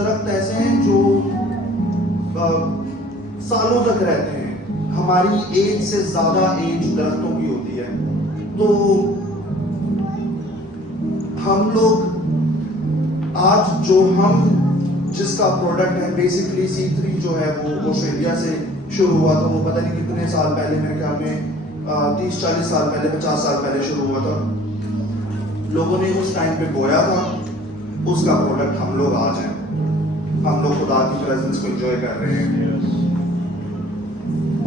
درخت ایسے ہیں جو سالوں تک رہتے ہیں. ہماری ایج سے زیادہ ایج درختوں کی ہوتی ہے. تو ہم لوگ آج جو جس کا پروڈکٹ ہے بیسکلی C3 جو ہے وہ آسٹریلیا سے شروع ہوا تھا. وہ پتہ نہیں کتنے سال پہلے, میرے خیال میں 30-40 سال پہلے, 50 سال پہلے شروع ہوا تھا. لوگوں نے اس ٹائم پہ بویا تھا. اس کا پروڈکٹ ہم لوگ آج ہیں. ہم لوگ خدا کی پریزنس کو انجوائے کر رہے ہیں.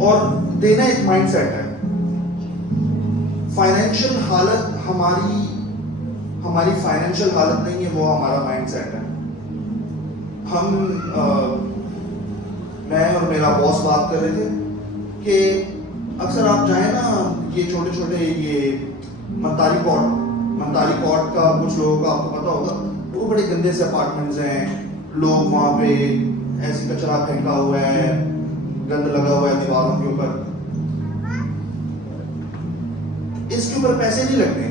اور دینا ایک مائنڈ سیٹ ہے. فائنینشیل حالت ہماری فائنینشیل حالت نہیں ہے, وہ ہمارا مائنڈ سیٹ ہے. میں اور میرا باس بات کر رہے تھے کہ اکثر آپ جائیں نا, یہ چھوٹے چھوٹے یہ منتاری کوٹ کا کچھ لوگوں کا آپ کو پتا ہوگا, وہ بڑے گندے سے اپارٹمنٹس ہیں. لوگ وہاں پہ ایسی کچرا پھینکا ہوا ہے, گند لگا ہوا ہے دیواروں کے اوپر. اس کے اوپر پیسے نہیں لگتے.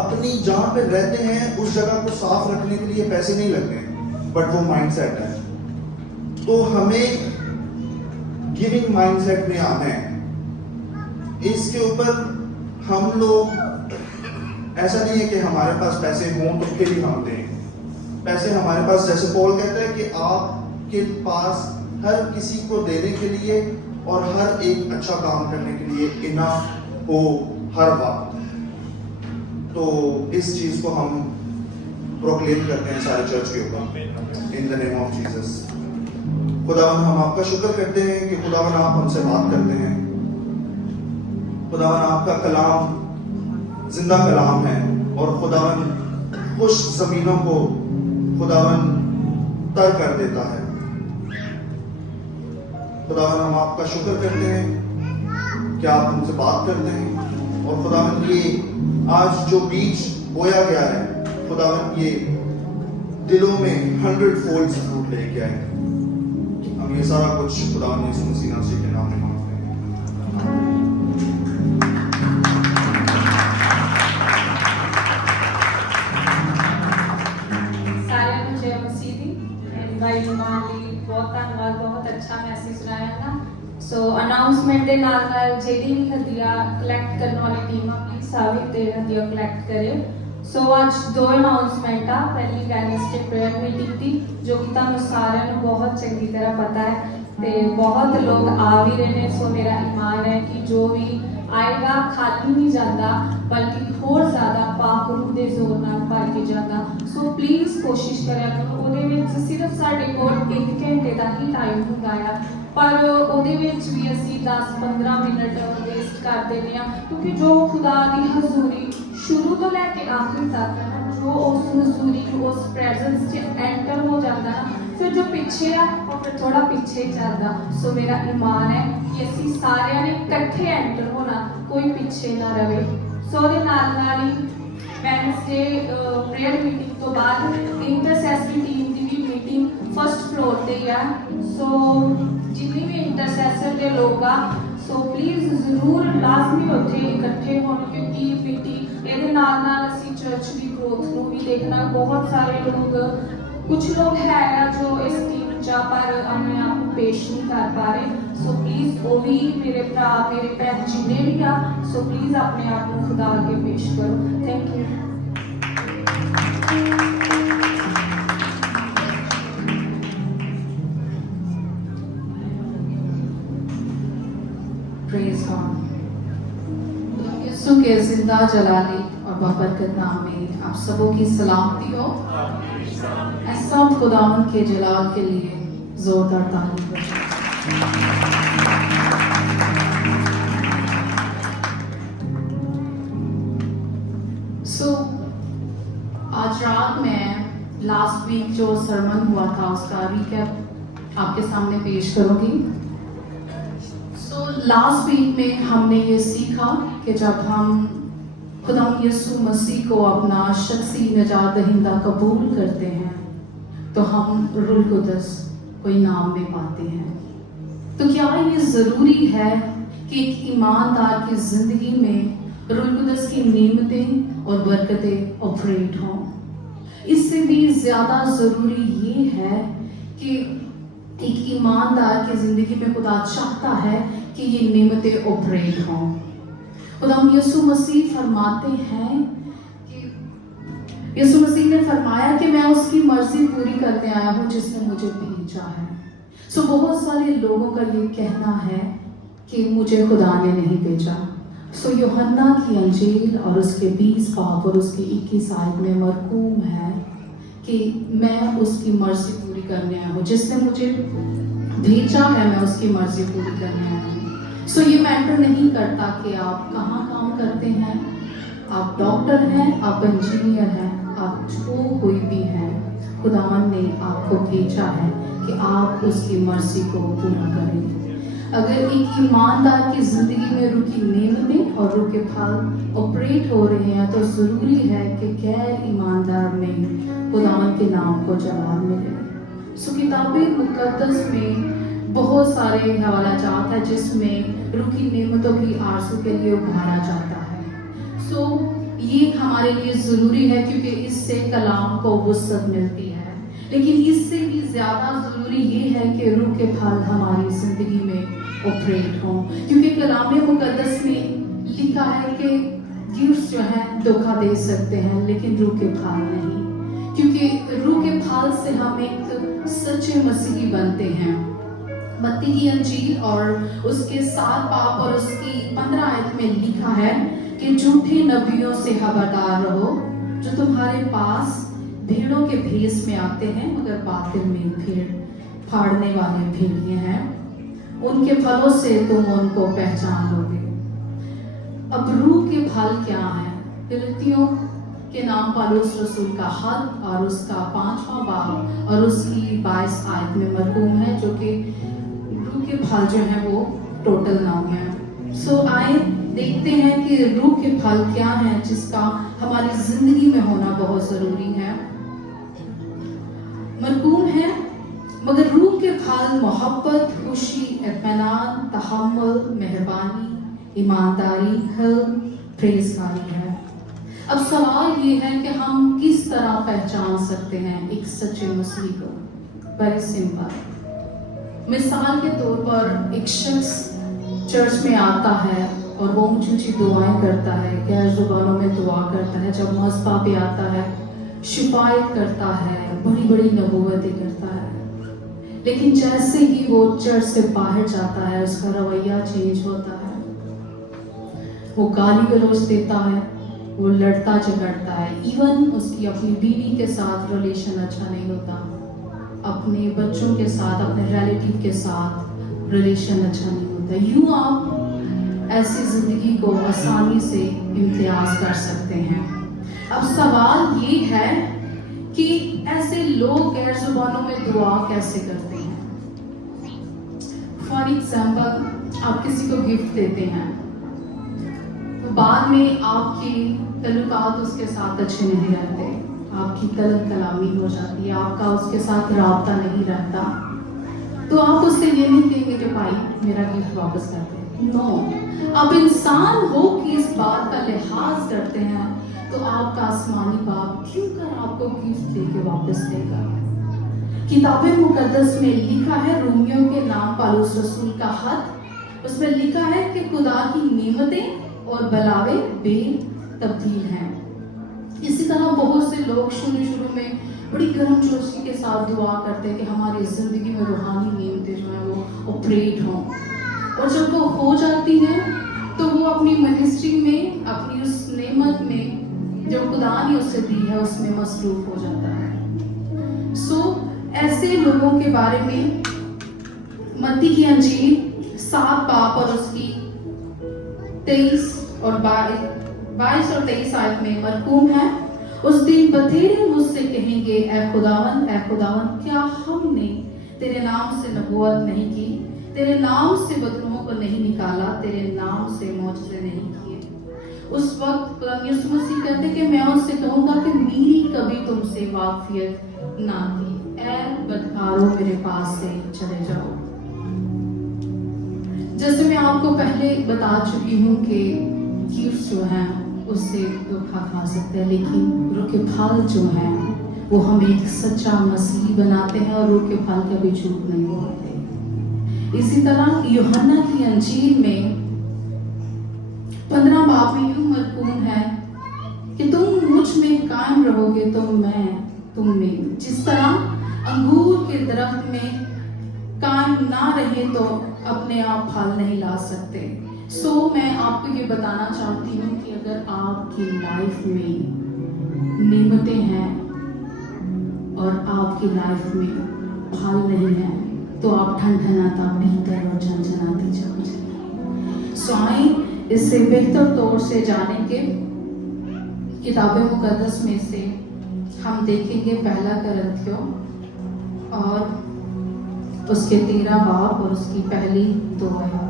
اپنی جہاں پہ رہتے ہیں اس جگہ کو صاف رکھنے کے لیے پیسے نہیں لگتے, بٹ وہ مائنڈ سیٹ ہے. تو ہمیں گیونگ مائنڈ سیٹ میں آنا ہے. اس کے اوپر ہم لوگ, ایسا نہیں ہے کہ ہمارے پاس پیسے ہوں تو پھر ہی ہم دیں. پیسے ہمارے پاس, جیسے پول کہتا ہے کہ آپ کے پاس ہر کسی کو دینے کے لیے اور ہر ایک اچھا کام کرنے کے لیے انف ہو ہر وقت. تو اس چیز کو ہم پروکلیم کرتے ہیں سارے چرچ کے اوپر, ان دا نیم آف جیسس. خداوند ہم آپ کا شکر کرتے ہیں کہ خداوند آپ ہم سے بات کرتے ہیں. خداوند آپ کا کلام زندہ کلام ہے, اور خداوند خوش زمینوں کو خداوند تر کر دیتا ہے. خداوند ہم آپ کا شکر کرتے ہیں کہ آپ ہم سے بات کرتے ہیں. اور خداوند یہ آج جو بیج بویا گیا ہے, خداوند یہ دلوں میں 100 فولڈ فروٹ لے کے آئے. ہم یہ سارا کچھ خداوند یسوع مسیح کے نام میں مانگتے ہیں. بہت ਧੰਨਵਾਦ, ਬਹੁਤ ਅੱਛਾ ਮੈਸੇਜ ਸੁਣਾਇਆ ਨਾ. ਸੋ ਅਨਾਉਂਸਮੈਂਟ ਦੇ ਨਾਲ ਨਾਲ ਜਿਹੜੀ ਵੀ ਹਦੀਆ ਕਲੈਕਟ ਕਰਨ ਵਾਲੀ ਟੀਮ ਆ, ਪਲੀਜ਼ ਸਾਰੇ ਤੇ ਹਦੀਆ ਕਲੈਕਟ ਕਰੇ. ਸੋ ਅੱਜ 2 ਅਨਾਉਂਸਮੈਂਟ ਆ. ਪਹਿਲੀ ਵੈਨਸਡੇ ਪ੍ਰੇਅਰ ਮੀਟਿੰਗ ਦੀ, ਜੋ ਕਿ ਤੁਹਾਨੂੰ ਸਾਰਿਆਂ ਨੂੰ ਬਹੁਤ ਚੰਗੀ ਤਰ੍ਹਾਂ ਪਤਾ ਹੈ ਤੇ ਬਹੁਤ ਲੋਕ ਆ ਵੀ ਰਹੇ ਨੇ. ਸੋ ਮੇਰਾ ਈਮਾਨ ਹੈ ਕਿ ਜੋ ਵੀ ਆਏਗਾ ਖਾਲੀ ਨਹੀਂ ਜਾਂਦਾ, ਬਲਕਿ ਹੋਰ ਜ਼ਿਆਦਾ ਪਾਕ ਰੂਹ ਦੇ ਜ਼ੋਰ ਨਾਲ ਭਰ ਕੇ ਜਾਂਦਾ. ਸੋ ਪਲੀਜ਼ ਕੋਸ਼ਿਸ਼ ਕਰਿਆ ਕਰੋ. ਉਹਦੇ ਵਿੱਚ ਸਿਰਫ ਸਾਡੇ ਕੋਲ 1 ਘੰਟੇ ਦਾ ਹੀ ਟਾਈਮ ਹੁੰਦਾ ਆ, ਪਰ ਉਹਦੇ ਵਿੱਚ ਵੀ ਅਸੀਂ 10-15 ਮਿੰਟ ਵੇਸਟ ਕਰ ਦਿੰਦੇ ਹਾਂ, ਕਿਉਂਕਿ ਜੋ ਖੁਦਾ ਦੀ ਹਜ਼ੂਰੀ ਸ਼ੁਰੂ ਤੋਂ ਲੈ ਕੇ ਆਖਿਰ ਤੱਕ ਜੋ ਉਸ ਹਜ਼ੂਰੀ ਉਸ ਪ੍ਰੈਜ਼ੈਂਸ 'ਚ ਐਂਟਰ ਹੋ ਜਾਂਦਾ ਨਾ, ਫਿਰ ਜੋ ਪਿੱਛੇ ਆ ਉਹ ਫਿਰ ਥੋੜਾ ਪਿੱਛੇ ਚੱਲਦਾ. ਸੋ ਮੇਰਾ ਈਮਾਨ ਹੈ ਕਿ ਅਸੀਂ ਸਾਰਿਆਂ ਨੇ ਇਕੱਠੇ ਐਂਟਰ ਹੋਣਾ, ਕੋਈ ਪਿੱਛੇ ਨਾ ਰਵੇ. ਸੋ ਉਹਦੇ ਨਾਲ ਹੀ ਵੈਨਸਡੇ ਪ੍ਰੇਅਰ ਮੀਟਿੰਗ ਤੋਂ ਬਾਅਦ ਇੰਟਰਸੈਸਰੀ ਟੀਮ ਦੀ ਵੀ ਮੀਟਿੰਗ ਫਸਟ ਫਲੋਰ ਤੇ ਆ. ਸੋ ਜਿੰਨੇ ਵੀ ਇੰਟਰਸੈਸਰ ਦੇ ਲੋਕ ਆ, ਸੋ ਪਲੀਜ਼ ਜ਼ਰੂਰ ਲਾਜ਼ਮੀ ਉੱਥੇ ਇਕੱਠੇ ਹੋਣ, ਕਿਉਂਕਿ ਪੀਟੀ ਇਹਦੇ ਨਾਲ ਅਸੀਂ ਚਰਚ ਦੀ ਗਰੋਥ ਨੂੰ ਵੀ ਦੇਖਣਾ. ਬਹੁਤ ਸਾਰੇ ਲੋਕ, ਕੁਛ ਲੋਕ ਹੈ ਆ ਜੋ ਇਸ ਟੀਮ 'ਚ ਪਰ ਆਪਣੇ ਆਪ ਨੂੰ ਪੇਸ਼ ਨਹੀਂ ਕਰ ਪਾ ਰਹੇ. ਸੋ ਪਲੀਜ਼ ਉਹ ਵੀ ਮੇਰੇ ਭਰਾ ਮੇਰੇ ਭੈਣ ਜਿੰਨੇ ਵੀ ਆ, ਸੋ ਪਲੀਜ਼ ਆਪਣੇ ਆਪ ਨੂੰ ਖੁਦਾ ਅੱਗੇ ਪੇਸ਼ ਕਰੋ. Thank you. Praise God. Yeshu के जिंदा जलाली और बबरकत नाम में आप सबों की सलामती हो. सब खुदावंद के जलाल के लिए जोरदार ताली बजाएं. सो आज रात में लास्ट वीक जो सरमन हुआ था उसका रिकैप आपके सामने पेश करूंगी. लास्ट वीक में हमने ये सीखा कि जब हम खुदा यीशु मसीह को अपना शख्सी निजात दहिंदा कबूल करते हैं तो हम रूह कुदस को इनाम में पाते हैं. तो क्या ये ज़रूरी है कि एक ईमानदार की ज़िंदगी में रूह कुदस की नेमतें और बरकतें ऑपरेट हों? इससे भी ज़्यादा ज़रूरी ये कि एक ईमानदार की जिंदगी में खुदा चाहता है कि ये नेमतें ऑपरेट हों। खुदा यीशु मसीह फरमाते हैं कि यीशु मसीह ने फरमाया कि मैं उसकी मर्जी पूरी करने आया हूँ जिसने मुझे भेजा है। सो बहुत सारे लोगों का ये कहना है कि मुझे खुदा ने नहीं भेजा। सो यूहन्ना की अंजील और उसके 20 बाब और उसके 21 आयत में मरकूम है कि मैं उसकी मर्जी पूरी करने आया हूँ, जिसने मुझे भेजा है मैं उसकी मर्जी पूरी करने आया हूँ। सो ये मैटर नहीं करता कि आप कहाँ काम करते हैं, आप डॉक्टर हैं, आप इंजीनियर हैं, आप जो कोई भी हैं, खुदावन ने आपको भेजा है कि आप उसकी मर्जी को पूरा करें। अगर एक ईमानदार की जिंदगी में रूह की नेमतें और रूह के फल ऑपरेट हो रहे हैं तो जरूरी है कि गैर ईमानदार में खुदावन के नाम को जवाब मिले। सो किताबे मुकद्दस में बहुत सारे हवाला जात है जिसमें रूह की नेमतों की आरज़ू के लिए उभारा जाता है। सो ये हमारे लिए ज़रूरी है क्योंकि इससे कलाम को वुसअत मिलती है, लेकिन इससे भी ज़्यादा ज़रूरी ये है कि रूह के फल हमारी ज़िंदगी में ऑपरेट हों, क्योंकि कलाम मुकद्दस में लिखा है कि गिफ्ट्स जो हैं धोखा दे सकते हैं लेकिन रूह के फल नहीं, क्योंकि रूह के फल से हम एक सच्चे मसीही बनते हैं। मत्ती की अंजील और उसके 7 बाब और उसकी 15 आयत में लिखा है कि झूठे नबियों से खबरदार रहो जो तुम्हारे पास भेड़ों के भेष में आते हैं मगर बातिल में भीड़ फाड़ने वाले भेड़िए हैं, उनके फलों से तुम उनको पहचान लोगे। अब रूह के फल क्या हैं? गलतियों के नाम पौलुस रसूल का खत और उसका 5वां बाब और उसकी 22 आयत में मरकूम है, जो कि रूह के फल जो है वो टोटल नाम है। सो आए देखते हैं कि रूह के फल क्या हैं जिसका हमारी जिंदगी में होना बहुत जरूरी है। मरकूम है मगर रूह के फल मोहब्बत, खुशी, इत्मीनान, तहम्मुल, मेहरबानी, ईमानदारी, हिल्म, प्रेज़गारी है। अब सवाल ये है कि हम किस तरह पहचान सकते हैं एक सच्चे मसीह को? Very simple. मिसाल के तौर पर एक शख्स चर्च में आता है और वो ऊंची ऊंची दुआएं करता है, गैर जुबानों में दुआ करता है, जब मस्बा पे आता है शिफायत करता है, बड़ी बड़ी नबूवतें करता है, लेकिन जैसे ही वो चर्च से बाहर जाता है उसका रवैया चेंज होता है, वो गाली गलौज देता है, वो लड़ता झगड़ता है, इवन उसकी अपनी बीवी के साथ रिलेशन अच्छा नहीं होता, अपने बच्चों के साथ, अपने रिलेटिव के साथ रिलेशन अच्छा नहीं होता। यूं आप ऐसी जिंदगी को आसानी से इम्तियाज कर सकते हैं। अब सवाल ये है कि ऐसे लोग गैर जुबानों में दुआ कैसे करते हैं? फॉर एग्जाम्पल, आप किसी को गिफ्ट देते हैं तो बाद में आपकी तल्लुकात उसके साथ अच्छे नहीं रहते, आपकी तलब कलामी हो जाती है, आपका उसके साथ राब्ता नहीं रहता, तो आप उससे ये नहीं कहेंगे कि भाई मेरा गिफ्ट वापस कर दे। नो, अब इंसान हो कि इस बात का लिहाज करते हैं तो आपका आसमानी बाप क्यों कर आपको गिफ्ट देके वापस देगा? किताबे मुकद्दस में लिखा है, रोमियो के नाम पौलुस रसूल का खत, उसमें लिखा है कि खुदा की नेमतें और बलावे बेतब्दील हैं। इसी तरह बहुत से लोग शुरू में बड़ी गर्मजोशी के साथ दुआ करते हैं कि हमारी जिंदगी में रूहानी नेमतें जो है वो ऑपरेट हों, और जब वो हो जाती हैं तो वो अपनी मिनिस्ट्री में, अपनी उस नेमत में जो खुदा ने उसे दी है उसमें मसरूफ हो जाता है। सो ऐसे लोगों के बारे में मत्ती की अंजील 7 बाब और उसकी 23 और 22 और 23 आयत में मरकूम है, उस दिन बथेरे मुझसे कहेंगे, ऐ खुदावन क्या हमने तेरे नाम से नबूवत नहीं की, तेरे नाम से बदलुओं को नहीं निकाला, तेरे नाम से मौजज़े नहीं किए? उस वक्त यीशु मसीह कहते कि मैं उनसे कहूंगा कि मेरी कभी तुमसे वाकफियत ना थी, ऐ बदकारों मेरे पास से चले जाओ। जैसे मैं आपको पहले बता चुकी हूँ कि गिफ्ट जो हैं उससे धोखा खा सकते हैं, लेकिन रूह के फल जो हैं वो हमें एक सच्चा मसीह बनाते हैं और रूह के फल कभी झूठ नहीं बोलते। इसी तरह यूहन्ना की अंजील में 15 बाब में यूं मरकूम है कि तुम मुझ में कायम रहोगे तो मैं तुम में। जिस तरह अंगूर के दरख्त में कायम ना रहे तो अपने आप फल नहीं ला सकते। सो मैं आपको ये बताना चाहती हूँ कि अगर आपकी लाइफ में नेमतें हैं और आपकी लाइफ में फल नहीं है तो आप ठनठनाता भीतर और झनझनाती चल जाए। सो आए इससे बेहतर तौर से जानेंगे किताब मुकद्दस में से हम देखेंगे पहला कुरिन्थियों और उसके 13 बाब और उसकी पहली 2 आयत।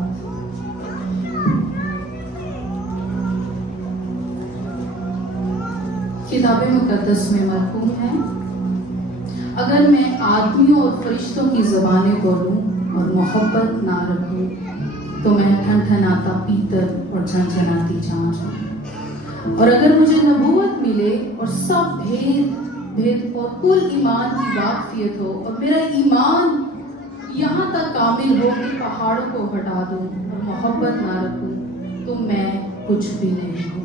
किताब मुकद्दस में मरकूम है, अगर मैं आदमियों और फरिश्तों की ज़बानें बोलूं और मोहब्बत ना रखूं तो मैं ठनठनाता पीतल और झनझनाती झांझ हूं। और अगर मुझे नबूवत मिले और सब भेद और कुल ईमान की वाक़फियत हो और मेरा ईमान यहाँ तक कामिल हो कि पहाड़ों को हटा दूं और मोहब्बत ना रखूं तो मैं कुछ भी नहीं हूँ।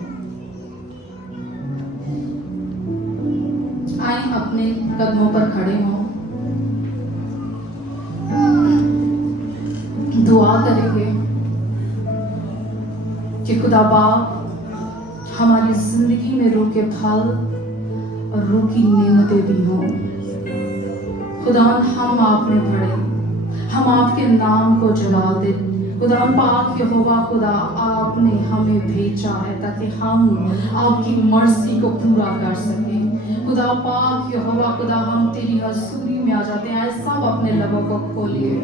आए अपने कदमों पर खड़े हों, दुआ करेंगे कि खुदा बाप हमारी जिंदगी में रूह के फल और रूह की नेमतें भी हों। खुदा हम आप में पड़े, हम आपके नाम को जला दे। खुदा पाक यहोवा खुदा आपने हमें भेजा है ताकि हम आपकी मर्जी को पूरा कर सकें। खुदा पाक यहोवा खुदा हम तेरी हजूरी में आ जाते हैं। सब अपने लबों को खोलिए,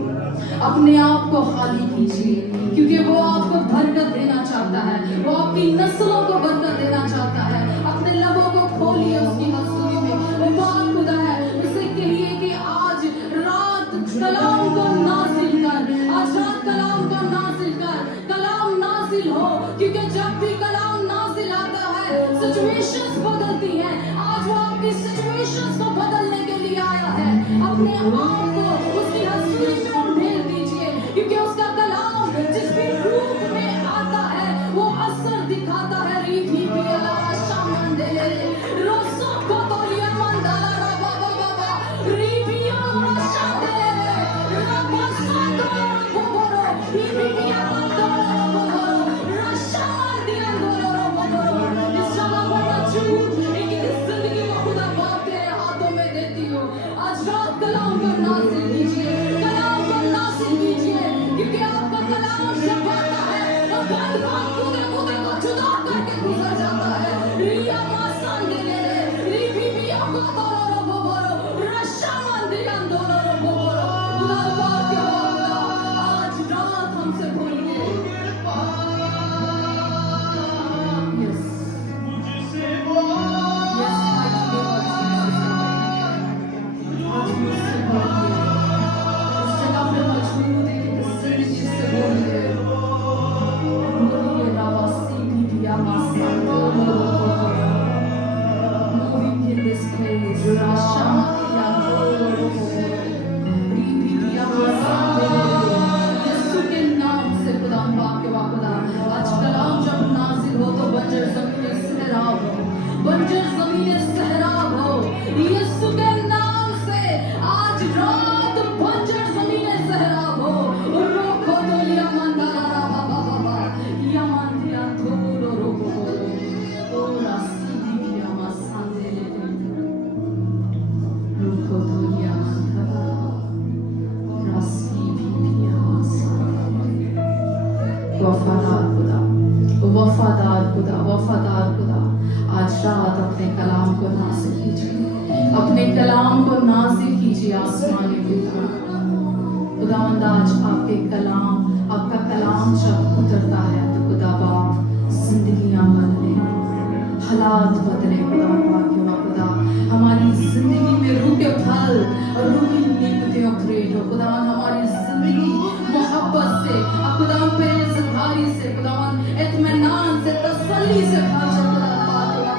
अपने आप को खाली कीजिए, क्योंकि वो आपको बरकत देना चाहता है, वो आपकी नस्लों को बरकत देना चाहता है। अपने लबों को खोलिए उसकी हजूरी में। वो पाक खुदा है, उसे कहिए कि आज रात कलाम को नाज़िल कर, आज रात कलाम को नाज़िल कर, कलाम नाज़िल हो, क्योंकि जब भी कलाम नाज़िल आता है सिचुएशंस बदलती हैं। आज वो आपकी सिचुएशंस को बदलने के लिए आया है। अपने आप को उसकी हजूरी में उंडेल दीजिए, क्योंकि उसका कलाम जिस भी रूप में आता है वो असर दिखाता है। रीति भी अला शामन दे रोसो को तो ये मंदाला रबा बाबा रीति अला शादे रबा सातो बोबरो रीति भी अला बोबरो रशान दिया बोबरो बोबरो इस जगह पर झूठ एक जिंदगी को खुदा बाप तेरे हाथों में देती हो। आज रात कलाम को नाज़िल कीजिए, कलाम को नाज़िल कीजिए, क्योंकि आपका कलाम जब आता है तो बाल बाल कूदे कूदे को जुदा करके गुजर जाता है। रिया मासान दे री भी आपको बोलो बोलो रशा मंदिर अंदोलो बोलो खुदा पाक के वादा आज रात हमसे बोलिए। यस वफादार खुदा आज रात अपने कलाम को नाज़िल कीजिए, अपने कलाम को नाज़िल कीजिए आसमानी खुदा। खुदावंद आज आपका कलाम जब उतरता है तो खुदा बाप जिंदगियां बदले, हालात बदले। खुदा हमारी जिंदगी में रूह के फल और रूह की नेमतें ऑपरेट हो। खुदा हमारी जिंदगी मोहब्बत से, खुदा बेज़बारी से, खुदा इत्मीनान से, तसल्ली से भर जाए।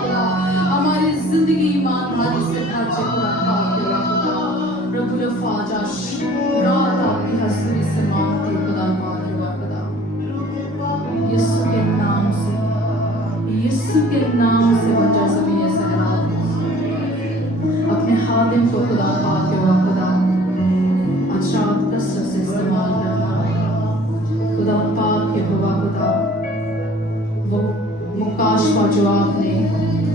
खुदा हमारी जिंदगी ईमानदारी से भर जाए। रफाजा रात आपकी हस्तरी से मांगती खुदा पाक हुआ खुदा यीशु के नाम से बचा ज़मीन सहरा अपने हालिम को खुदा पाक हुआ खुदा अचात कसरत से इस्तेमाल करना खुदा पाक के हुआ खुदा वो मुकाशवा जो आपने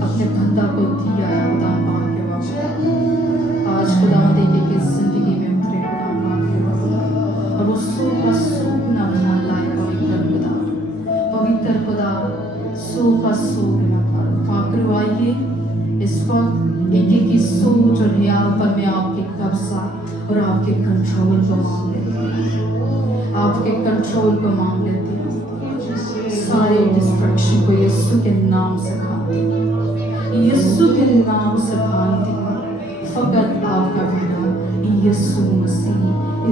अपने बंदा को दिया है खुदा पाक के हुआ आज खुदा देखे कि जिंदगी में उतरे खुदा पाक के हुआ और वो सूप का सूप ना बना लाए पवित्र खुदा सूप का सूप ना करवाइए इस वक्त एक की सोच और ख्याल पर मैं आपके कब्जा और आपके कंट्रोल को मांग लेती हूँ आपके कंट्रोल को मांग लेती हूँ सारे डिस्ट्रक्शन को यीशु के नाम से खाती हूँ यीशु के नाम से खाती हूँ फकत आपका बेटा यीशु मसीह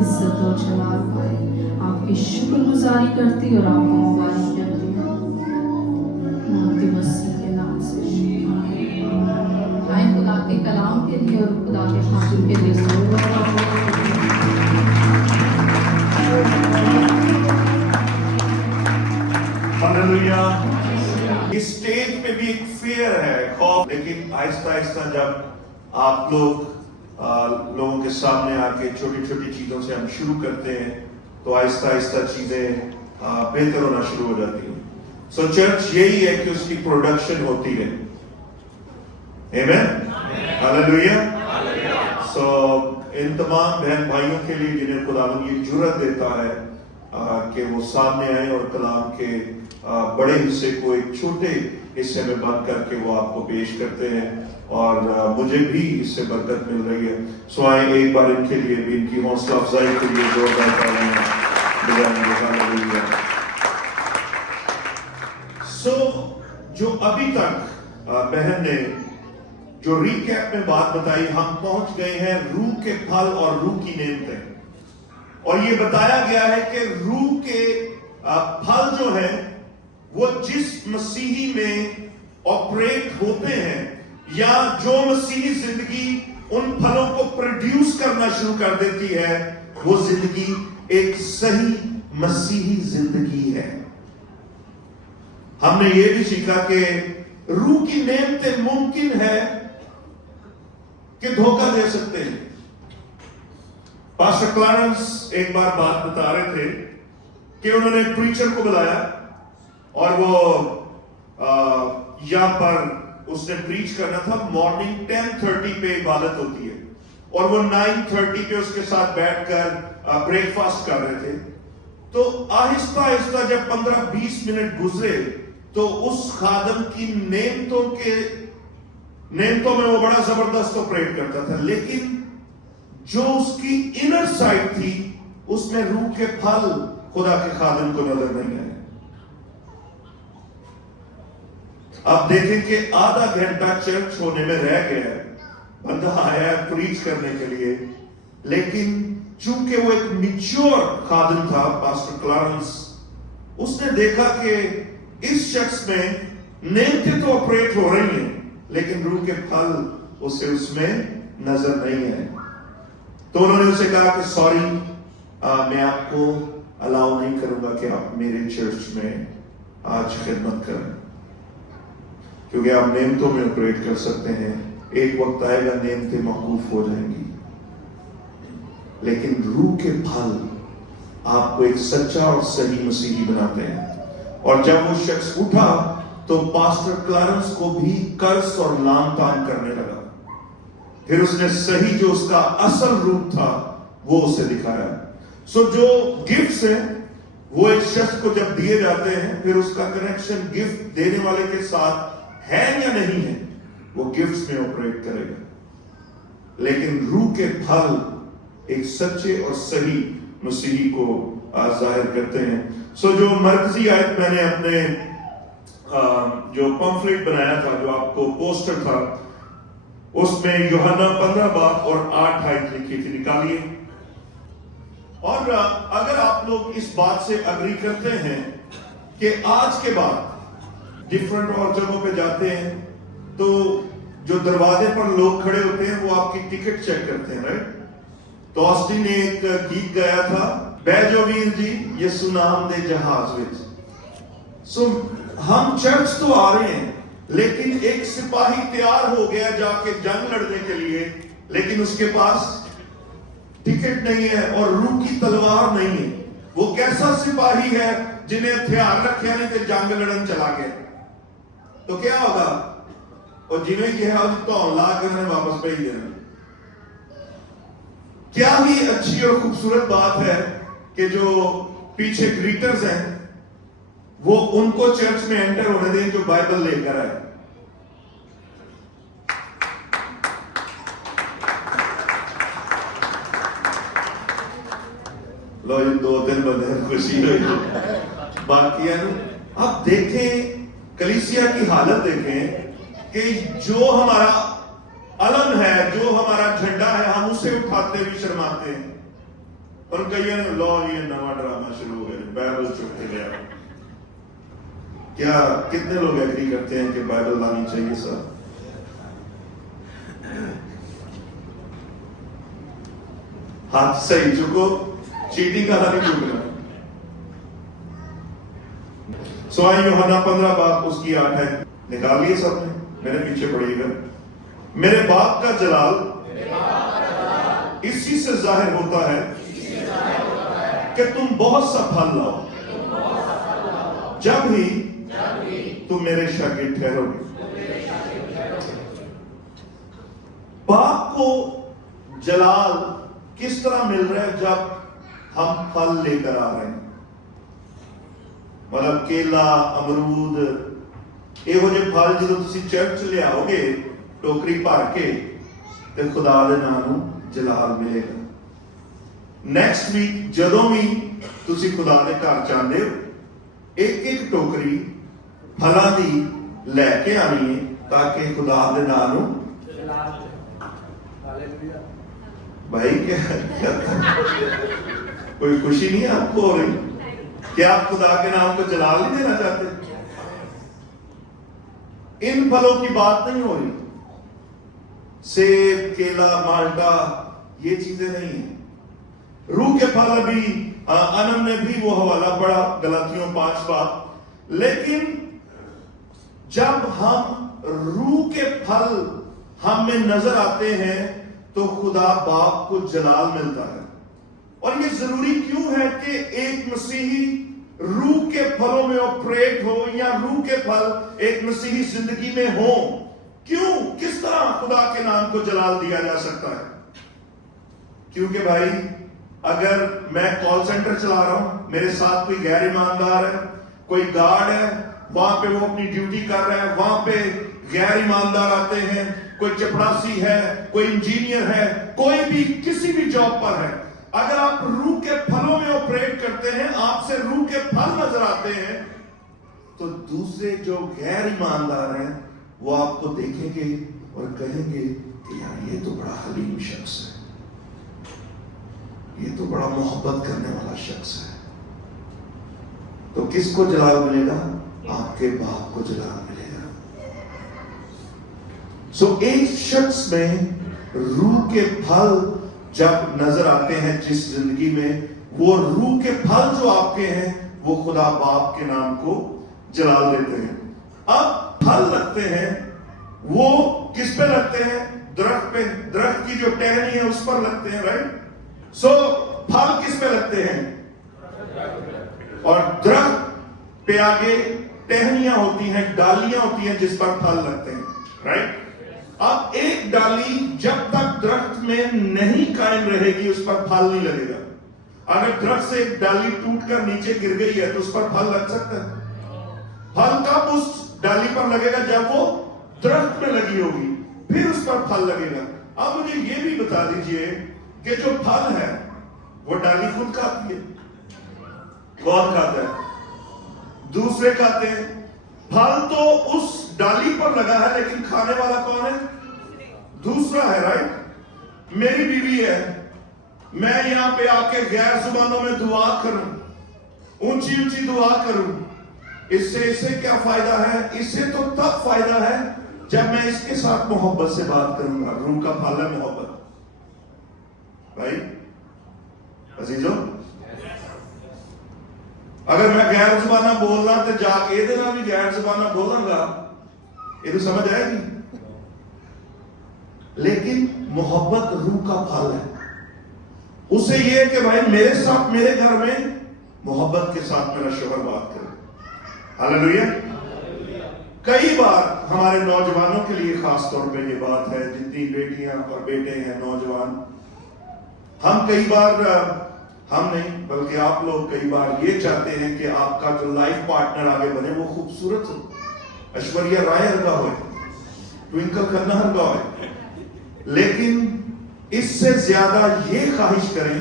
इज्जत और जलाल पाए आपकी शुक्रगुजारी करती और आपको मुबारक करती हूँ मोहम्मद मसीह के नाम से आए खुदा के कलाम के लिए और खुदा के हाजिर के लिए हालेलुया। इस स्टेज पे भी एक फियर है, खौफ, लेकिन आहिस्ता आहिस्ता जब आप लोगों के सामने आके छोटी छोटी चीजों से हम शुरू करते हैं तो आहिस्ता आहिस्ता चीजें बेहतर होना शुरू हो जाती हैं। सो चर्च यही है कि उसकी प्रोडक्शन होती है। आमीन, हालेलुया। सो इन तमाम बहन भाइयों के लिए जिन्हें खुदावंद ये जुर्रत देता है कि वो सामने आए और कलाम के बड़े हिस्से को एक छोटे हिस्से में बंद करके वो आपको पेश करते हैं और मुझे भी इससे बरकत मिल रही है। सो आए एक बार इनके लिए भी, इनकी हौसला अफजाई के लिए जोरदार तालियां बजाएंगे। सो जो अभी तक बहन ने जो रिकैप में बात बताई, हम पहुंच गए हैं रूह के फल और रूह की नेमतें। और ये बताया गया है कि रूह के फल जो है वो जिस मसीही में ऑपरेट होते हैं या जो मसीही जिंदगी उन फलों को प्रोड्यूस करना शुरू कर देती है, वो जिंदगी एक सही मसीही जिंदगी है। हमने ये भी सीखा कि रूह की नेमतें मुमकिन है कि धोखा दे सकते हैं। पास्टर क्लारेंस एक बार बात बता रहे थे कि उन्होंने प्रीचर को बुलाया और वो यहां पर उसने प्रीच करना था। मॉर्निंग 10:30 पे इबादत होती है और वो 9:30 पे उसके साथ बैठकर ब्रेकफास्ट कर रहे थे। तो आहिस्ता आहिस्ता जब 15-20 मिनट गुजरे तो उस खादम की नेमतों में वो बड़ा जबरदस्त ऑपरेट करता था, लेकिन जो उसकी इनर साइड थी उसमें रूह के फल खुदा के खादिम को नजर नहीं आए। अब देखें कि आधा घंटा चर्च होने में रह गया है, बंदा आया है प्रीच करने के लिए, लेकिन चूंकि वो एक मैच्योर खादिम था पास्टर क्लारेंस, उसने देखा कि इस शख्स में नेमतें तो ऑपरेट हो रही हैं लेकिन रूह के फल उसे उसमें नजर नहीं है। तो उन्होंने उसे कहा कि सॉरी, मैं आपको अलाउ नहीं करूंगा कि आप मेरे चर्च में आज खिदमत करें, क्योंकि आप नेमतों में ऑपरेट कर सकते हैं, एक वक्त आएगा नेमतें मौकूफ हो जाएंगी, लेकिन रूह के फल आपको एक सच्चा और सही मसीही बनाते हैं। और जब वो शख्स उठा तो पास्टर क्लारेंस को भी कर्ज और लान तान करने लगा। फिर उसने सही जो उसका असल रूप था वो उसे दिखाया। सो जो गिफ्ट्स हैं वो एक शख्स को जब दिए जाते हैं, फिर उसका कनेक्शन गिफ्ट देने वाले के साथ है या नहीं है, वो गिफ्ट्स में ऑपरेट करेगा। लेकिन रूह के फल एक सच्चे और सही मसीही को जाहिर करते हैं। सो जो मरकजी आयत मैंने अपने जो पंफलेट बनाया था, जो आपको पोस्टर था, उसमें यूहन्ना 15 बाब और 8 आयत लिखी थी, निकालिए। और अगर आप लोग इस बात से अग्री करते हैं कि आज के बाद डिफरेंट और जगहों पे जाते हैं तो जो दरवाजे पर लोग खड़े होते हैं वो आपकी टिकट चेक करते हैं, राइट? तो ऑस्टिन ने एक गीत गाया था, बैजो वीर जी यसु नाम दे जहाज विच। सो हम चर्च तो आ रहे हैं, लेकिन एक सिपाही तैयार हो गया जाके जंग लड़ने के लिए, लेकिन उसके पास टिकट नहीं है और रूह की तलवार नहीं है। वो कैसा सिपाही है जिन्हें हथियार रखे नहीं तो जंग लड़न चला गया, तो क्या होगा? और जिन्हें कहा तो ला करने वापस भेज देना। क्या ही अच्छी और खूबसूरत बात है कि जो पीछे ग्रीटर्स हैं वो उनको चर्च में एंटर होने दें जो बाइबल लेकर आए। लो ये 2-3 बंदे खुशी हुई, बाकी आप देखें कलीसिया की हालत देखें कि जो हमारा अलम है, जो हमारा झंडा है, हम उसे उठाते भी शर्माते हैं। और कई ने लो ये नवा ड्रामा शुरू हो गया, बाइबल चुप के गया। क्या कितने लोग एग्री करते हैं कि बाइबल लानी चाहिए? सर हाथ सही चुको, चीटिंग का नहीं चुकना। सोई यूहन्ना 15 बाप उसकी 8 है, निकाल लिए सबने, मेरे पीछे पड़िएगा। मेरे बाप का जलाल इसी से जाहिर होता है कि तुम बहुत सा फल लाओ, जब ही तुम मेरे शागिर्द ठहरोगे। बाप को जलाल किस तरह मिल रहा है? जब हम फल लेकर आ रहे हैं, मतलब केला, अमरूद, ਇਹੋ ਜਿਹੇ ਫਲ ਜਦੋਂ ਤੁਸੀਂ ਚਰਚ ਲਿਆਓਗੇ ਟੋਕਰੀ ਭਰ ਕੇ, ਤੇ ਖੁਦਾ ਦੇ ਨਾਮ ਨੂੰ ਜਲਾਲ ਮਿਲੇਗਾ। ਨੈਕਸਟ ਵੀਕ ਜਦੋਂ ਵੀ ਤੁਸੀਂ ਖੁਦਾ ਦੇ ਘਰ ਜਾਂਦੇ ਹੋ, ਇੱਕ ਟੋਕਰੀ ਫਲਾਂ ਦੀ ਲੈ ਕੇ ਆਣੀ ਹੈ ਤਾਂ ਕਿ ਖੁਦਾ ਦੇ ਨਾਮ ਨੂੰ भाई क्या कोई खुशी नहीं है आपको हो रही? क्या आप खुदा के नाम को जलाल नहीं देना चाहते? इन फलों की बात नहीं हो रही, सेब, केला, माल्टा, ये चीजें नहीं है। रूह के फल अभी अनम ने भी वो हवाला पढ़ा, गलातियों 5 बात। लेकिन जब हम रूह के फल हम में नजर आते हैं तो खुदा बाप को जलाल मिलता है। और ये जरूरी क्यों है कि एक मसीही रूह के फलों में ऑपरेट हो, या रूह के फल एक मसीही जिंदगी में हो? क्यों, किस तरह खुदा के नाम को जलाल दिया जा सकता है? क्योंकि भाई अगर मैं कॉल सेंटर चला रहा हूं, मेरे साथ कोई गैर ईमानदार है, कोई गार्ड है, वहां पे वो अपनी ड्यूटी कर रहा है, वहां पे गैर ईमानदार आते हैं, कोई चपरासी है, कोई इंजीनियर है, कोई भी किसी भी जॉब पर है, अगर आप रूह के फलों में ऑपरेट करते हैं, आपसे रूह के फल नजर आते हैं, तो दूसरे जो गैर ईमानदार हैं वो आपको देखेंगे और कहेंगे कि यार ये तो बड़ा हलीम शख्स है, ये तो बड़ा मोहब्बत करने वाला शख्स है। तो किसको जलाल मिलेगा? आपके बाप को जलाल मिलेगा। सो एक शख्स में रूह के फल जब नजर आते हैं जिस जिंदगी में, वो रूह के फल जो आपके हैं वो खुदा बाप के नाम को जलाल देते हैं। अब फल लगते हैं, वो किस पे लगते हैं? दरख्त पे, दरख्त की जो टहनी है उस पर लगते हैं, राइट? सो फल किस पे लगते हैं? और दरख्त पे आगे टहनियां होती हैं, डालियां होती हैं जिस पर फल लगते हैं, राइट? अब एक डाली जब तक दरख्त में नहीं कायम रहेगी उस पर फल नहीं लगेगा। अगर दरख्त से एक डाली टूटकर नीचे गिर गई है तो उस पर फल लग सकता है? फल कब उस डाली पर लगेगा? जब वो दरख्त में लगी होगी, फिर उस पर फल लगेगा। अब मुझे ये भी बता दीजिए कि जो फल है वो डाली खुद खाती है? कौन खाता है? दूसरे खाते हैं। फल तो उस डाली पर लगा है, लेकिन खाने वाला कौन है? दूसरा है, राइट? मेरी बीवी है, मैं यहां पे आके गैर जुबानों में दुआ करूं, ऊंची ऊंची दुआ करूं, इससे क्या फायदा है? इससे तो तब फायदा है जब मैं इसके साथ मोहब्बत से बात करूंगा। रूह का फल है मोहब्बत, भाई। عزیزو اگر میں غیر زبانہ بولنا تو جا کے یہ دینا بھی غیر زبانہ بولوں گا، یہ تو سمجھ آئے گی. لیکن محبت روح کا پھل ہے. اسے یہ ہے کہ بھائی میرے ساتھ میرے گھر میں محبت کے ساتھ میرا شوہر بات کرے. ہاللیلویا. کئی بار ہمارے نوجوانوں کے لیے خاص طور پہ یہ بات ہے، جتنی بیٹیاں اور بیٹے ہیں نوجوان، ہم کئی بار، ہم نہیں بلکہ آپ لوگ کئی بار یہ چاہتے ہیں کہ آپ کا جو لائف پارٹنر آگے بنے وہ خوبصورت ہو، ایشوریہ رائے ہرگا ہوئے، ٹوئنکل کھنہ ہرگا ہوئے. لیکن اس سے زیادہ یہ خواہش کریں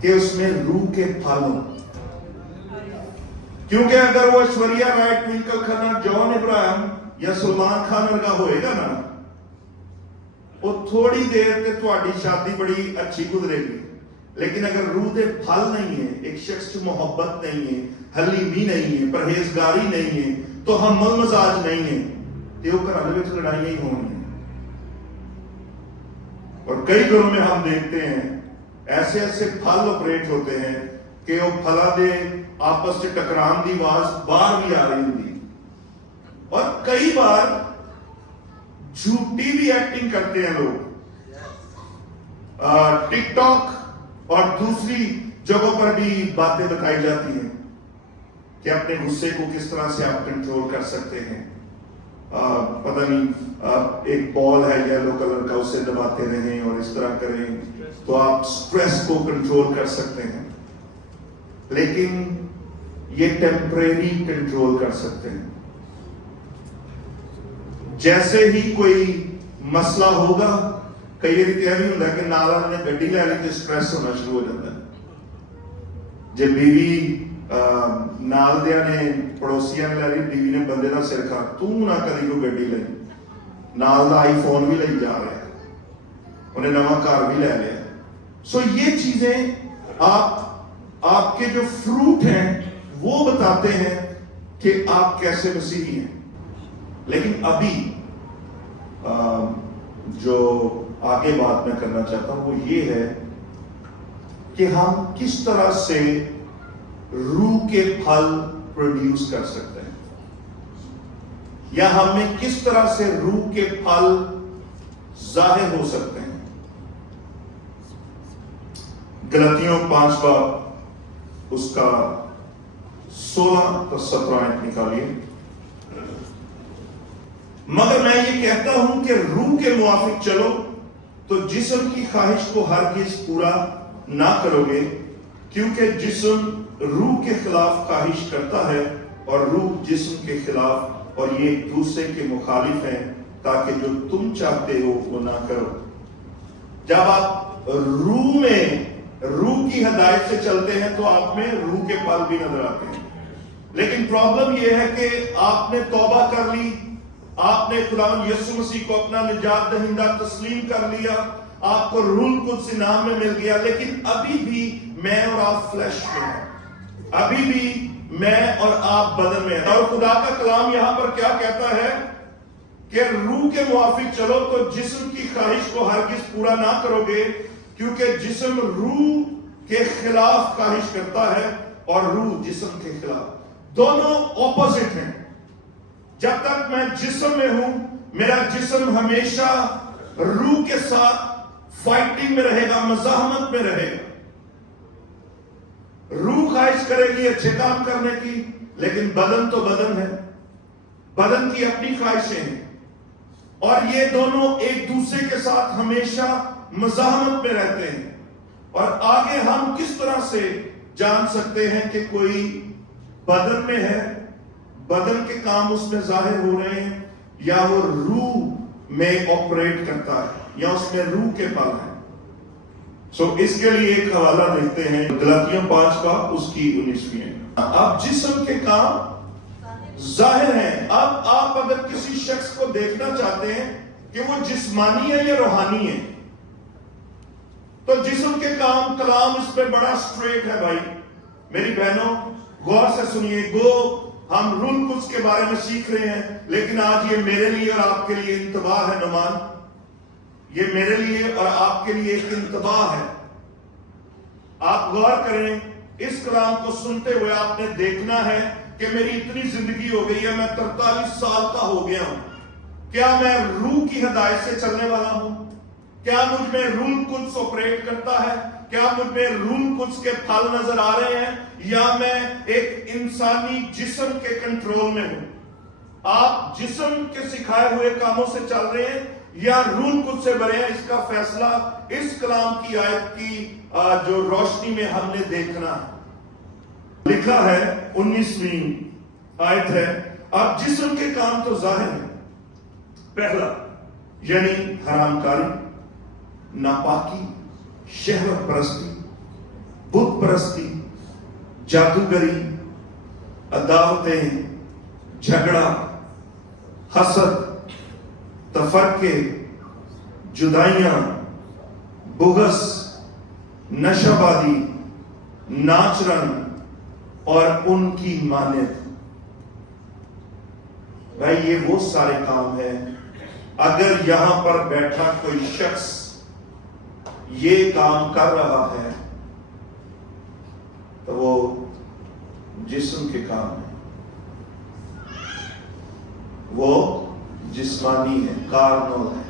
کہ اس میں روح کے پھل ہوں. کیونکہ اگر وہ ایشوریہ رائے، ٹوئنکل کھنہ، جان ابراہیم یا سلمان خان ورگا ہوئے گا نا، وہ تھوڑی دیر تے تہاڈی شادی بڑی اچھی گزرے گی. لیکن اگر روح دے پھل نہیں ہے، ایک شخص کی محبت نہیں ہے، حلیمی نہیں ہے، پرہیزگاری نہیں ہے، تو حمل مزاج نہیں ہے، تو وہ گھراں وچ لڑائیاں ہی ہونگیاں. اور کئی گھروں میں ہم دیکھتے ہیں ایسے ایسے پھل آپریٹ ہوتے ہیں کہ وہ پھلا دے آپس سے ٹکران دی آواز باہر بھی آ رہی ہوتی. اور کئی بار جھوٹی بھی ایکٹنگ کرتے ہیں لوگ. ٹک ٹاک اور دوسری جگہوں پر بھی باتیں بتائی جاتی ہیں کہ اپنے غصے کو کس طرح سے آپ کنٹرول کر سکتے ہیں. پتہ نہیں ایک بال ہے یلو کلر کا، اسے دباتے رہیں اور اس طرح کریں تو آپ سٹریس کو کنٹرول کر سکتے ہیں. لیکن یہ ٹیمپریری کنٹرول کر سکتے ہیں. جیسے ہی کوئی مسئلہ ہوگا، کئی بار یہ بھی ہوتا ہے کہ نالا نے گڈی لے لی تو سٹریس ہونا شروع ہو جاتا ہے. جب بیوی نال دیا نے پڑوسیاں نے لے لی، بیوی نے بندے کا سر کھا، تو نہ کدی کوئی گڈی لے، نال دا آئی فون بھی لے جا رہا ہے، انہیں نواں کار بھی لے لیا. سو یہ چیزیں آپ کے جو فروٹ ہیں وہ بتاتے ہیں کہ آپ کیسے مسیحی ہیں. لیکن ابھی جو آگے بات میں کرنا چاہتا ہوں وہ یہ ہے کہ ہم کس طرح سے روح کے پھل پروڈیوس کر سکتے ہیں، یا ہم میں کس طرح سے روح کے پھل ظاہر ہو سکتے ہیں. گلتیوں 5 باب اس کا 16 تا 17 آیت نکالیے. مگر میں یہ کہتا ہوں کہ روح کے موافق چلو تو جسم کی خواہش کو ہرگز پورا نہ کرو گے، کیونکہ جسم روح کے خلاف خواہش کرتا ہے اور روح جسم کے خلاف، اور یہ ایک دوسرے کے مخالف ہیں تاکہ جو تم چاہتے ہو وہ نہ کرو. جب آپ روح میں روح کی ہدایت سے چلتے ہیں تو آپ میں روح کے پھل بھی نظر آتے ہیں. لیکن پرابلم یہ ہے کہ آپ نے توبہ کر لی، آپ نے خداوند یسوع مسیح کو اپنا نجات دہندہ تسلیم کر لیا، آپ کو روح القدس انعام میں مل گیا، لیکن ابھی بھی میں اور آپ فلیش میں ہیں، ابھی بھی میں اور آپ بدن میں ہیں. اور خدا کا کلام یہاں پر کیا کہتا ہے کہ روح کے موافق چلو تو جسم کی خواہش کو ہرگز پورا نہ کرو گے، کیونکہ جسم روح کے خلاف خواہش کرتا ہے اور روح جسم کے خلاف. دونوں اپوزٹ ہیں. جب تک میں جسم میں ہوں میرا جسم ہمیشہ روح کے ساتھ فائٹنگ میں رہے گا، مزاحمت میں رہے گا. روح خواہش کرے گی اچھے کام کرنے کی، لیکن بدن تو بدن ہے، بدن کی اپنی خواہشیں ہیں، اور یہ دونوں ایک دوسرے کے ساتھ ہمیشہ مزاحمت میں رہتے ہیں. اور آگے ہم کس طرح سے جان سکتے ہیں کہ کوئی بدن میں ہے، بدن کے کام اس میں ظاہر ہو رہے ہیں، یا وہ روح میں آپریٹ کرتا ہے، یا اس میں روح کے پھل ہیں؟ اس کے لیے ایک حوالہ دیکھتے ہیں گلاتیوں 5 کا اس کی 19ویں. اب جسم کے کام ظاہر ہیں. اب آپ اگر کسی شخص کو دیکھنا چاہتے ہیں کہ وہ جسمانی ہے یا روحانی ہے، تو جسم کے کام، کلام اس پہ بڑا سٹریٹ ہے. بھائی میری بہنوں غور سے سنیے. گو ہم روح القدس کے بارے میں سیکھ رہے ہیں، لیکن آج یہ میرے لیے اور آپ کے لیے انتباہ ہے. نمان، یہ میرے لیے اور آپ کے لیے ایک انتباہ ہے आप गौर करें, इस कलाम को सुनते हुए आपने देखना है कि मेरी इतनी जिंदगी हो गई है, मैं 43 साल का हो गया हूं, क्या मैं रूह की हिदायत से चलने वाला हूं? क्या मुझ में रूह कुछ ऑपरेट करता है? क्या मुझ में रूह कुछ के फल नजर आ रहे हैं, या मैं एक इंसानी जिस्म के कंट्रोल में हूं? आप जिस्म के सिखाए हुए कामों से चल रहे हैं या रूह कुछ से भरे हैं? इसका फैसला इस कलाम की आयत की जो रोशनी में हमने देखना है। लिखा है 19वीं आयत है, अब जिस्म के काम तो जाहिर है, पहला यानी हरामकारी, नापाकी, शहवत परस्ती, बुत परस्ती, जादूगरी, अदावतें, झगड़ा, हसद, तफरके, जुदाइयां, बुगस, नशाबादी, नाचरन और उनकी मान्यता। भाई ये वो सारे काम हैं, अगर यहां पर बैठा कोई शख्स ये काम कर रहा है तो वो जिस्म के काम है, वो जिस्मानी है, कार्नल है।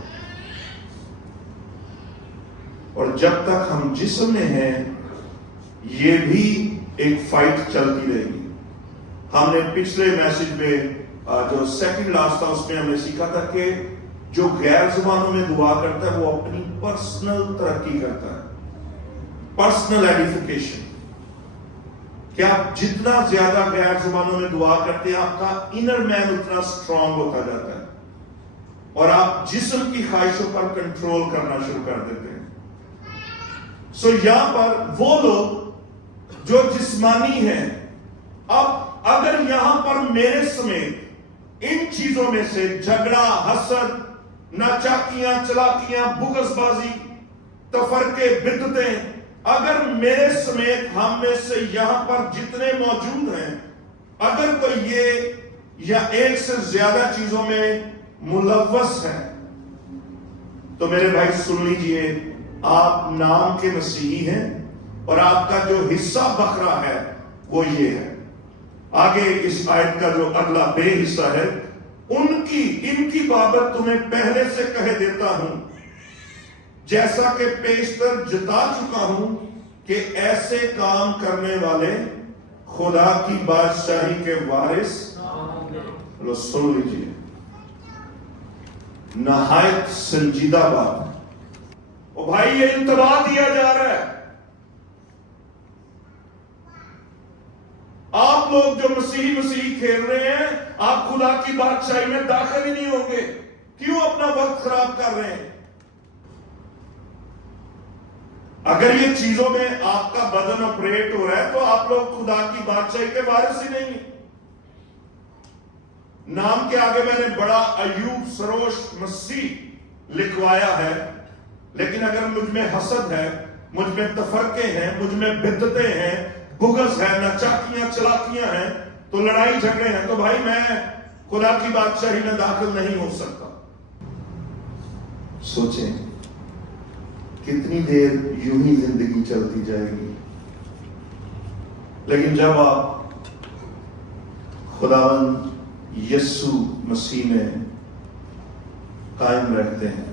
और जब तक हम जिस्म में हैं, ये भी एक फाइट चलती रहेगी। हमने पिछले मैसेज में जो सेकंड लास्ट था उसमें हमने सीखा था कि जो गैर जुबानों में दुआ करता है वो अपनी पर्सनल तरक्की करता है, पर्सनल एडिफिकेशन। क्या आप जितना ज्यादा गैर जुबानों में दुआ करते हैं, आपका इनर मैन उतना स्ट्रांग होता जाता है और आप जिस्म की ख्वाहिशों पर कंट्रोल करना शुरू कर देते हैं। सो यहां पर वो लोग जो जिस्मानी हैं, अब अगर यहां पर मेरे समेत इन चीजों में से झगड़ा, हसद, नाचाकियां, चलाकियां, बुगसबाजी, तफरके, बिदअतें, अगर मेरे समेत हम में से यहां पर जितने मौजूद हैं, अगर कोई ये या एक से ज्यादा चीजों में मुलव्वस है, तो मेरे भाई सुन लीजिए, आप नाम के मसीही हैं और आपका जो हिस्सा बखरा है वो ये है। आगे इस आयत का जो अगला बे हिस्सा है, इनकी बाबत तुम्हें पहले से कह देता हूं, जैसा कि पेशतर जता चुका हूं कि ऐसे काम करने वाले खुदा की बादशाही के वारिस। लो सुन लीजिए, नहायत संजीदा बात। ओ भाई, ये इंतबाह दिया जा रहा है। आप लोग जो मसीही खेल रहे हैं, आप खुदा की बादशाही में दाखिल ही नहीं होंगे। क्यों अपना वक्त खराब कर रहे हैं? अगर ये चीजों में आपका बदन ऑपरेट हो रहा है तो आप लोग खुदा की बादशाही के वारिस ही नहीं। नाम के आगे मैंने बड़ा अयूब सरोश मसीह लिखवाया है, लेकिन अगर मुझ में हसद है, मुझ में तफरके हैं, मुझ में बिदअतें हैं, बुगस है, नचाकियां, चलाकियां हैं, तो लड़ाई झगड़े हैं, तो भाई मैं खुदा की बादशाही में दाखिल नहीं हो सकता। सोचें कितनी देर यूं ही जिंदगी चलती जाएगी, लेकिन जब आप खुदावंद यीशु मसीह में कायम रहते हैं,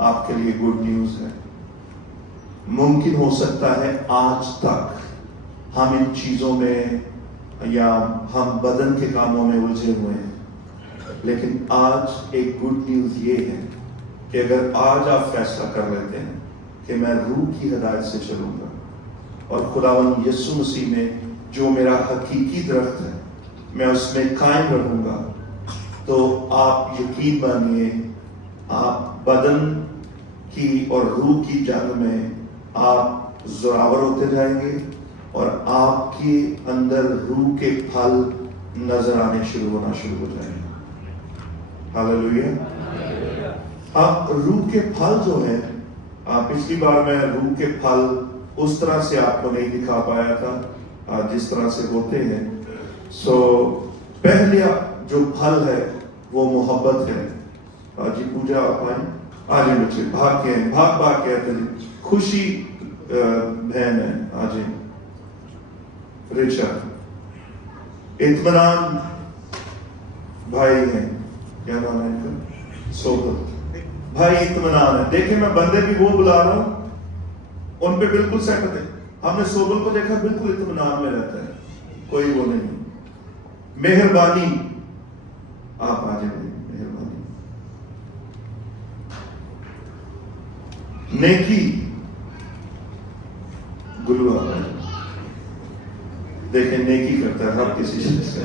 आपके लिए गुड न्यूज है। मुमकिन हो सकता है आज तक हम इन चीजों में या हम बदन के कामों में उलझे हुए हैं, लेकिन आज एक गुड न्यूज ये है कि अगर आज आप फैसला कर लेते हैं कि मैं रूह की हिदायत से चलूंगा और खुदावंद यीशु मसीह में जो मेरा हकीकी दरख्त है मैं उसमें कायम रहूंगा, तो आप यकीन मानिए, आप बदन की और रूह की जंग में आप जोरावर होते जाएंगे और आपके अंदर रूह के फल नजर आने शुरू हो जाएंगे। हालेलुया। अब रूह के फल जो है, पिछली बार मैं रूह के फल उस तरह से आपको नहीं दिखा पाया था जिस तरह से होते हैं। सो पहला जो फल है वो मोहब्बत है। जी पूजा आप आए, आज बच्चे भाग के हैं, भाग के आते हैं, खुशी बहन है आज रिचा, इत्मीनान भाई हैं, क्या नाम है इनका, सोबत भाई इत्मीनान है। देखिए मैं बंदे भी वो बुला रहा हूं, उन पे बिल्कुल सेट है। हमने सोबल को देखा बिल्कुल इत्मीनान में रहता है, कोई वो नहीं। मेहरबानी, आप आ जाइए, मेहरबानी। नेकी, गुरु आ रहा है, देखें नेकी करता है हर किसी शख्स का।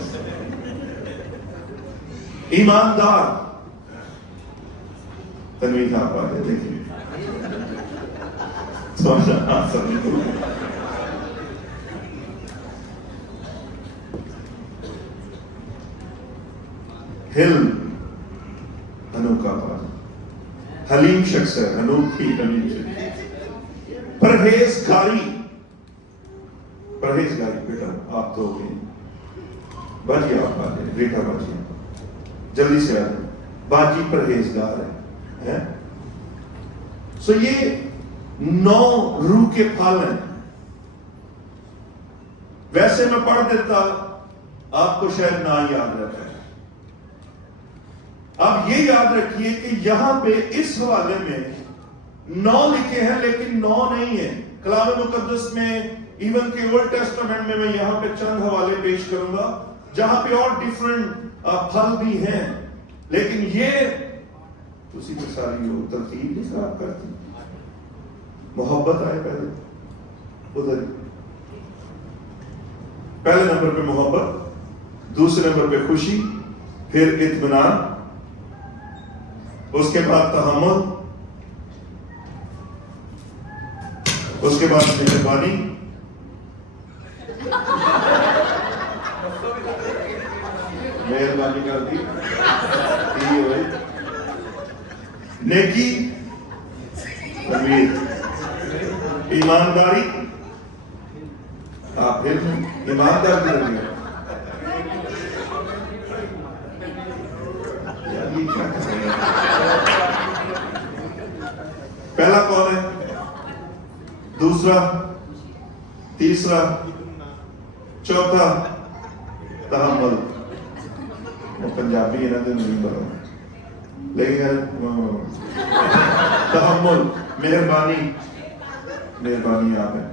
ईमानदार, तनवीर आप आ गए, देखिए हिल, अनोखा बात, हलीम शख्स है, अनोखी हलीम शख्स। परहेजगारी, परहेजगारी बेटा आप तो हो गए, बाजी आप आ जाए, बेटा बाजी जल्दी से आ जाए, बाजी परहेजगार है? सो ये 9 रूह के फल हैं। वैसे मैं पढ़ देता आपको शायद ना याद रहता है। अब ये याद रखिए कि यहां पे इस हवाले में 9 लिखे हैं, लेकिन 9 नहीं है। कलाम मुकद्दस में इवन के ओल्ड टेस्टामेंट में मैं यहां पे चंद हवाले पेश करूंगा जहां पे और डिफरेंट फल भी हैं, लेकिन ये तुसी तो सारी वो तरतीब नहीं खराब करती। मोहब्बत आए पहले उधर, पहले नंबर पे मोहब्बत, दूसरे नंबर पे खुशी, फिर इत्मीनान, उसके बाद तहम्मुल, उसके बाद मेहरबानी, मेहरबानी कर दी, नेकी, तनवीर, ईमानदारी, आप फिर ईमानदार की लगी यार, ये क्या कर रहे हैं? पहला कौन है, दूसरा, तीसरा, चौथा तहम्मुल। वो पंजाबी है ना तो नहीं बोलो, लेकिन तहम्मुल, मेहरबानी, मेहरबानी आप है।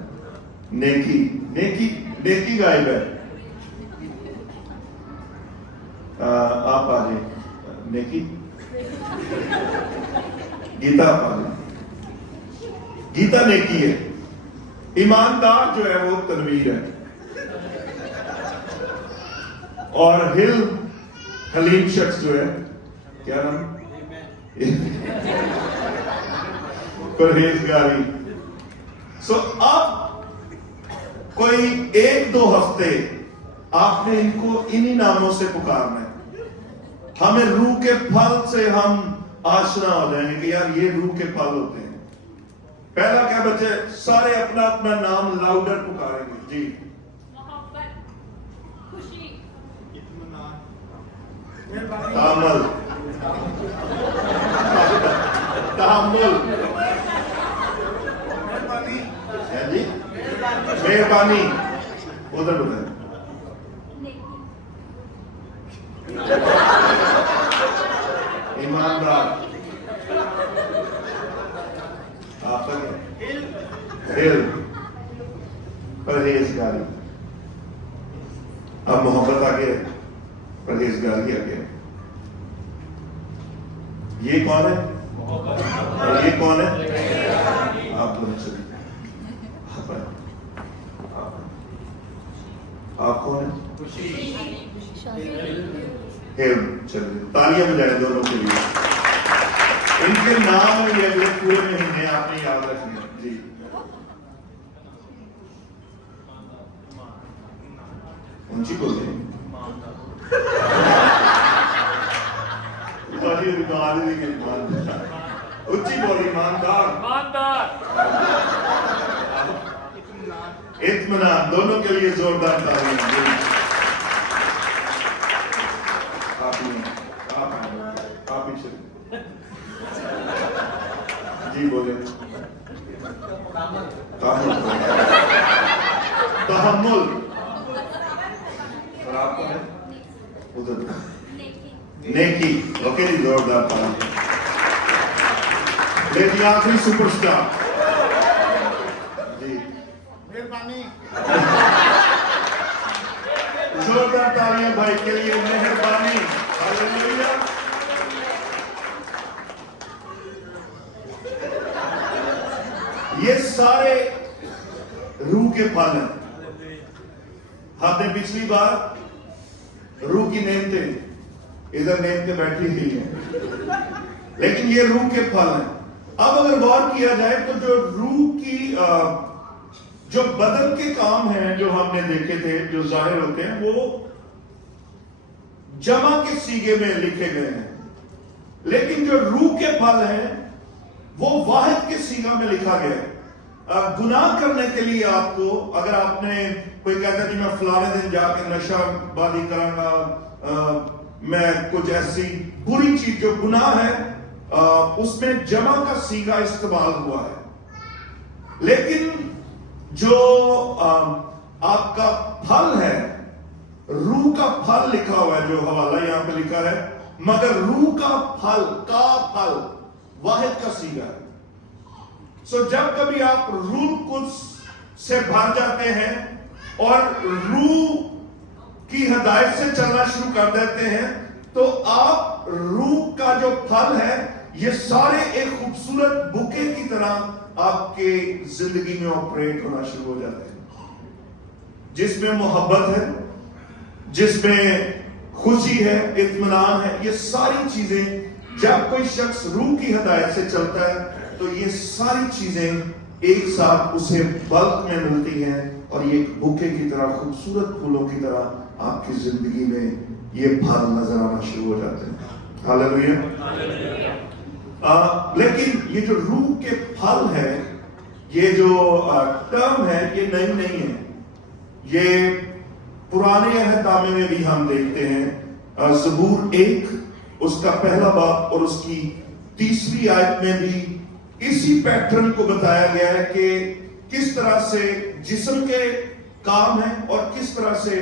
नेकी, नेकी, नेकी गायब है। आप आ जाए, नेकी, गीता आप आ जाए, गीता नेकी है। ईमानदार जो है वो तनवीर है, और हिल, हलीम शख्स जो है, क्या नाम, परहेजगारी। सो अब कोई 1-2 हफ्ते आपने इनको इन्हीं नामों से पुकारना है। हमें रूह के फल से हम आशना हो जाएंगे कि यार ये रूह के फल होते हैं। पहला क्या बच्चे, सारे अपना अपना नाम लाउडर पुकारेंगे जी। मोहब्बत, खुशी, तामल, तामुल, है जी, मेहरबानी, उधर उधर, ईमानदार, आप हिल, परहेजगारी। अब मोहब्बत आ गया, परहेजगारी आ गया। ये कौन है, और ये कौन है, आप दोनों चलिए, आप कौन है, हिल। चलिए तालियां बजाएं दोनों के लिए। इनके नाम ये अगले पूरे महीने आपने याद रखने जी। ऊंची बोले, ऊंची बोली, ईमानदार, इत्मीनान, दोनों के लिए जोरदार तालियां। आप जी बोले, तहम्मुल। और आपका है उधर नेकी। ओके जी, जोरदार ताली। लेकिन आखिरी सुपरस्टार जी, मेहरबानी। जोरदार तालियां भाई के लिए, मेहरबानी। हालेलुया। ये सारे रूह के फल हैं। हमने पिछली बार रूह की नेमतें, इधर नेमतें बैठी हुई हैं, लेकिन ये रूह के फल हैं। अब अगर गौर किया जाए तो जो रूह की जो बदन के काम हैं जो हमने देखे थे, जो जाहिर होते हैं, वो जमा के सीगे में लिखे गए हैं, लेकिन जो रूह के फल हैं वो वाहिद के सीगा में लिखा गया है। गुनाह करने के लिए आपको, अगर आपने कोई कहता है कि मैं फलाने दिन जाकर नशाबाजी करूंगा, मैं कुछ ऐसी बुरी चीज जो गुनाह है, उसमें जमा का सीगा इस्तेमाल हुआ है। लेकिन जो आपका फल है, रूह का फल लिखा हुआ है, जो हवाला यहां पे लिखा है, मगर रूह का फल वाहिद का सीगा है। सो जब कभी आप रूह कुछ से भर जाते हैं और रूह की हदायत से चलना शुरू कर देते हैं, तो आप रूह का जो फल है, ये सारे एक खूबसूरत बुके की तरह आपके जिंदगी में ऑपरेट होना शुरू हो जाते हैं, जिसमें मोहब्बत है, जिसमें खुशी है, इत्मीनान है। ये सारी चीजें जब कोई शख्स रूह की हदायत से चलता है तो ये सारी चीजें एक साथ उसे बल्क में मिलती हैं और ये एक बुके की तरह, खूबसूरत फूलों की तरह आपकी जिंदगी में ये फल नजर आना शुरू हो जाते हैं। हालेलुया। लेकिन ये जो रूह के फल है, ये जो टर्म है, ये नई नहीं है। ये पुराने अहदनामे में भी हम देखते हैं। ज़बूर 1 उसका पहला बाब और उसकी 3री आयत में भी इसी पैटर्न को बताया गया है कि किस तरह से जिस्म के काम है और किस तरह से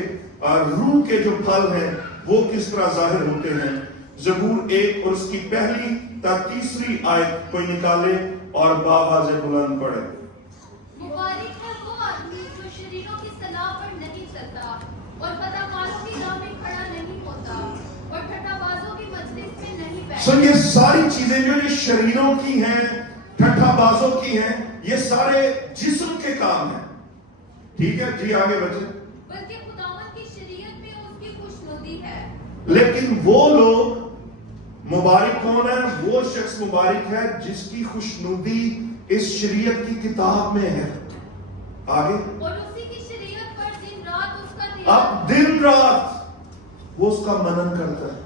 रूह के जो फल हैं वो किस तरह जाहिर होते हैं। ज़बूर 1 और उसकी पहली तक 3री आयत कोई निकाले और बावाज़े बुलंद पढ़े। मुबारक है वो आदमी जो शरीरों की सलाह पर नहीं चलता और फतवाओं की राह में खड़ा नहीं होता और ठट्ठाबाजों की मजलिस में नहीं बैठता। सो ये सारी चीजें जो ये शरीरों की हैं, ठट्ठाबाजों की हैं, ये सारे जिस्म के काम हैं। ठीक है जी, आगे बच्चे। बल्कि खुदावंद की शरीयत में उसकी खुशनुदी है। लेकिन वो लोग मुबारक कौन है? वो शख्स मुबारक है जिसकी खुशनुदी इस शरीयत की किताब में है। आगे, और उसी की शरीयत पर दिन रात उसका अब दिन रात वो उसका मनन करता है।